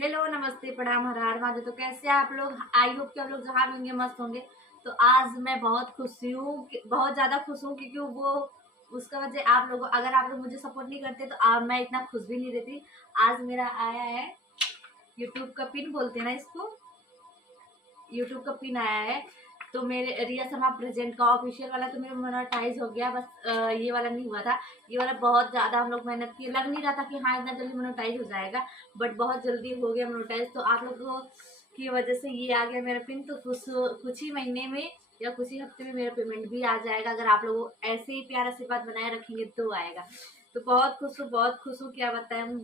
Hello, नमस्ते, प्रणाम, हर हर महादेव। तो कैसे हैं आप लोग? आई होप कि आप लोग जहाँ भी होंगे मस्त होंगे। तो आज मैं बहुत खुश हूँ, बहुत ज्यादा खुश हूँ, क्योंकि वो उसका वजह आप लोग, अगर आप लोग मुझे सपोर्ट नहीं करते तो मैं इतना खुश भी नहीं रहती। आज मेरा आया है यूट्यूब का पिन, बोलते हैं ना इसको, यूट्यूब का पिन आया है। तो मेरे रिया शर्मा प्रेजेंट का ऑफिशियल वाला तो मेरा मोनेटाइज हो गया, बस ये वाला नहीं हुआ था। ये वाला बहुत ज़्यादा हम लोग मेहनत की, लग नहीं रहा था कि हाँ इतना जल्दी मोनेटाइज हो जाएगा, बट बहुत जल्दी हो गया मोनेटाइज। तो आप लोगों की वजह से ये आ गया मेरा पिन। तो कुछ ही महीने में या कुछ ही हफ्ते में मेरा पेमेंट भी आ जाएगा, अगर आप लोग ऐसे ही प्यार आशीर्वाद बनाए रखेंगे तो आएगा। तो बहुत खुश हूँ, बहुत खुश हूँ, क्या बताएं।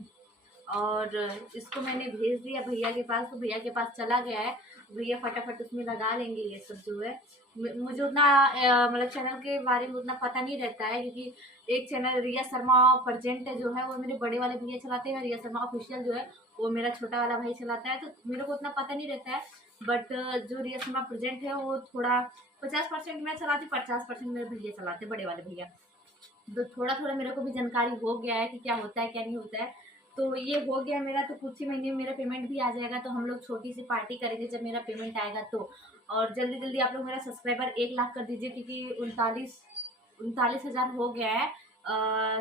और इसको मैंने भेज दिया भैया के पास, तो भैया के पास चला गया है। भैया फटाफट उसमें लगा लेंगे ये सब जो है। मुझे उतना मतलब चैनल के बारे में उतना पता नहीं रहता है, क्योंकि एक चैनल रिया शर्मा प्रेजेंट जो है वो मेरे बड़े वाले भैया चलाते हैं, रिया शर्मा ऑफिशियल जो है वो मेरा छोटा वाला भाई चलाता है। तो मेरे को उतना पता नहीं रहता है, बट जो रिया शर्मा प्रेजेंट है वो थोड़ा 50% मैं चलाती, 50% मेरे भैया चलाते, बड़े वाले भैया। तो थोड़ा थोड़ा मेरे को भी जानकारी हो गया है कि क्या होता है क्या नहीं होता है। तो ये हो गया मेरा। तो कुछ ही महीने में मेरा पेमेंट भी आ जाएगा, तो हम लोग छोटी सी पार्टी करेंगे जब मेरा पेमेंट आएगा तो। और जल्दी जल्दी आप लोग मेरा सब्सक्राइबर 1 लाख कर दीजिए, क्योंकि 39,000 हो गया है।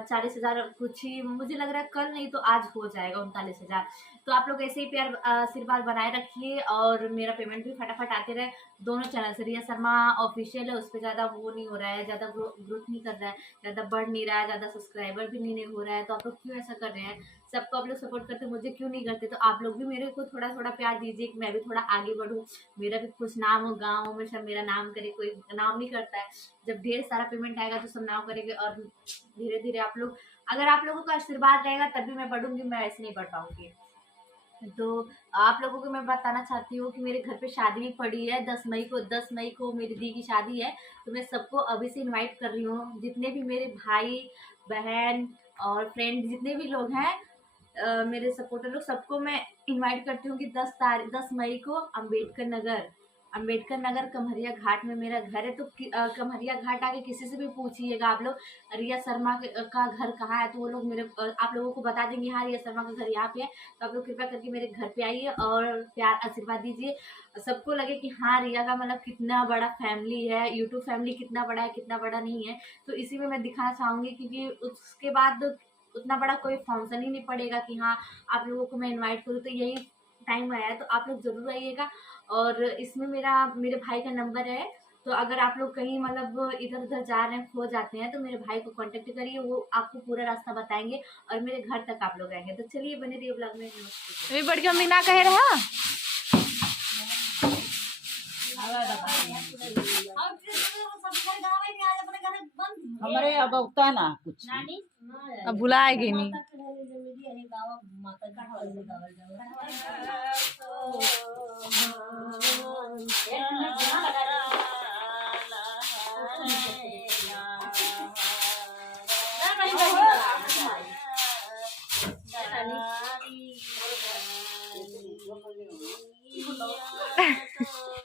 40,000 कुछ ही, मुझे लग रहा है कल नहीं तो आज हो जाएगा 39,000। तो आप लोग ऐसे ही प्यार आशीर्वाद बनाए रखिए और मेरा पेमेंट भी फटाफट आते रहे। दोनों चैनल से, रिया शर्मा ऑफिशियल है, उस पर ज़्यादा वो नहीं हो रहा है, ज़्यादा ग्रोथ नहीं कर रहा है, ज़्यादा बढ़ नहीं रहा है, ज़्यादा सब्सक्राइबर भी नहीं हो रहा है। तो आप लोग क्यों ऐसा कर रहे हैं? सबको आप लोग सपोर्ट करते, मुझे क्यों नहीं करते? तो आप लोग भी मेरे को थोड़ा थोड़ा प्यार दीजिए कि मैं भी थोड़ा आगे बढ़ूँ, मेरा भी कुछ नाम हो, गाँव में सब मेरा नाम करे। कोई नाम नहीं करता है, जब ढेर सारा पेमेंट आएगा तो सब नाम करेंगे। और धीरे धीरे आप लोग, अगर आप लोगों का आशीर्वाद रहेगा तभी मैं बढ़ूंगी, मैं ऐसे नहीं बढ़ पाऊंगी। तो आप लोगों को मैं बताना चाहती हूँ कि मेरे घर पे शादी भी पड़ी है 10 मई को मेरी दी की शादी है। तो मैं सबको अभी से इनवाइट कर रही हूँ, जितने भी मेरे भाई बहन और फ्रेंड जितने भी लोग हैं, मेरे सपोर्टर लोग, सबको मैं इनवाइट करती हूँ कि 10 मई को अम्बेडकर नगर कमरिया घाट में मेरा घर है। तो कमरिया घाट आके किसी से भी पूछिएगा आप लोग रिया शर्मा का घर कहाँ है, तो वो लोग मेरे आप लोगों को बता देंगे हाँ रिया शर्मा का घर यहाँ पे है। तो आप लोग कृपया करके मेरे घर पे आइए और प्यार आशीर्वाद दीजिए, सबको लगे कि हाँ रिया का मतलब कितना बड़ा फैमिली है, यूट्यूब फैमिली कितना बड़ा है, कितना बड़ा नहीं है। तो इसी में मैं दिखाना चाहूंगी, क्योंकि उसके बाद उतना बड़ा कोई फंक्शन ही नहीं पड़ेगा कि हाँ आप लोगों को मैं इनवाइट करूँ। तो यही टाइम आया है, तो आप लोग जरूर आइएगा। और इसमें मेरे भाई का नंबर है, तो अगर आप लोग कहीं मतलब इधर उधर जा रहे हैं, खो जाते हैं, तो मेरे भाई को कांटेक्ट करिए, वो आपको पूरा रास्ता बताएंगे और मेरे घर तक आप लोग आएंगे। तो चलिए बने रहिए ब्लॉग में। अभी बड़ी मम्मी ना कहे रहा हमारे अब होता ना कुछ अब भुलाएगी नहीं।